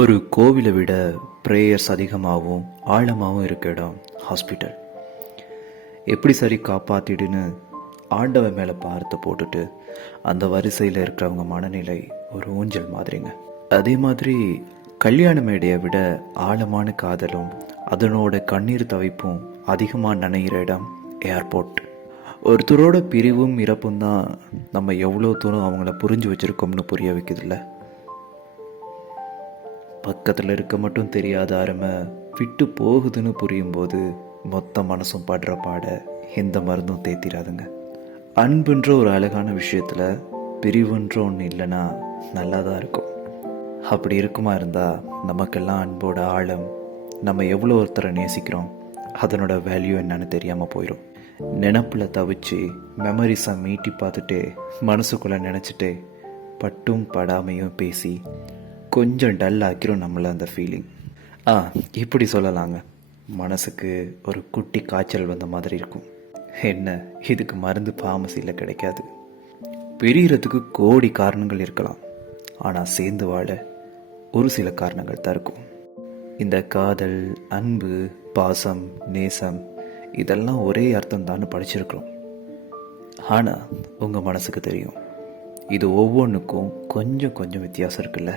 ஒரு கோவிலை விட ப்ரேயர்ஸ் அதிகமாகவும் ஆழமாகவும் இருக்க இடம் ஹாஸ்பிட்டல். எப்படி சரி காப்பாற்றிடுன்னு ஆண்டவன் மேலே பார்த்து போட்டுட்டு அந்த வரிசையில் இருக்கிறவங்க மனநிலை ஒரு ஊஞ்சல் மாதிரிங்க. அதே மாதிரி கல்யாண மேடையை விட ஆழமான காதலும் அதனோட கண்ணீர் தவிப்பும் அதிகமாக நனைகிற இடம் ஏர்போர்ட். ஒருத்தரோட பிரிவும் இறப்பும் தான் நம்ம எவ்வளோ தூரம் அவங்கள புரிஞ்சு வச்சுருக்கோம்னு புரிய வைக்குதில்ல. பக்கத்தில் இருக்க மட்டும் தெரியாத அருமை விட்டு போகுதுன்னு புரியும் போது மொத்த மனசும் படுற பாட எந்த மருந்தும் தேத்திராதுங்க. அன்புன்ற ஒரு அழகான விஷயத்தில் பிரிவுன்ற ஒன்று இல்லைன்னா நல்லா தான் இருக்கும். அப்படி இருக்குமா இருந்தால் நமக்கெல்லாம் அன்போட ஆழம், நம்ம எவ்வளோ ஒருத்தரை நேசிக்கிறோம், அதனோட வேல்யூ என்னன்னு தெரியாமல் போயிடும். நினப்பில் தவிச்சு மெமரிஸை மீட்டி பார்த்துட்டு மனசுக்குள்ளே நினச்சிட்டு பட்டும் படாமையும் பேசி கொஞ்சம் டல் ஆக்கிரும் நம்மளை அந்த ஃபீலிங். இப்படி சொல்லலாங்க, மனசுக்கு ஒரு குட்டி காய்ச்சல் வந்த மாதிரி இருக்கும். என்ன, இதுக்கு மருந்து ஃபார்மசியில் கிடைக்காது. பிரிகிறதுக்கு கோடி காரணங்கள் இருக்கலாம், ஆனால் சேர்ந்து வாழ ஒரு சில காரணங்கள் தான் இருக்கும். இந்த காதல், அன்பு, பாசம், நேசம் இதெல்லாம் ஒரே அர்த்தம் தான் படிச்சிருக்கிறோம். ஆனால் உங்கள் மனசுக்கு தெரியும் இது ஒவ்வொன்றுக்கும் கொஞ்சம் கொஞ்சம் வித்தியாசம் இருக்குல்ல.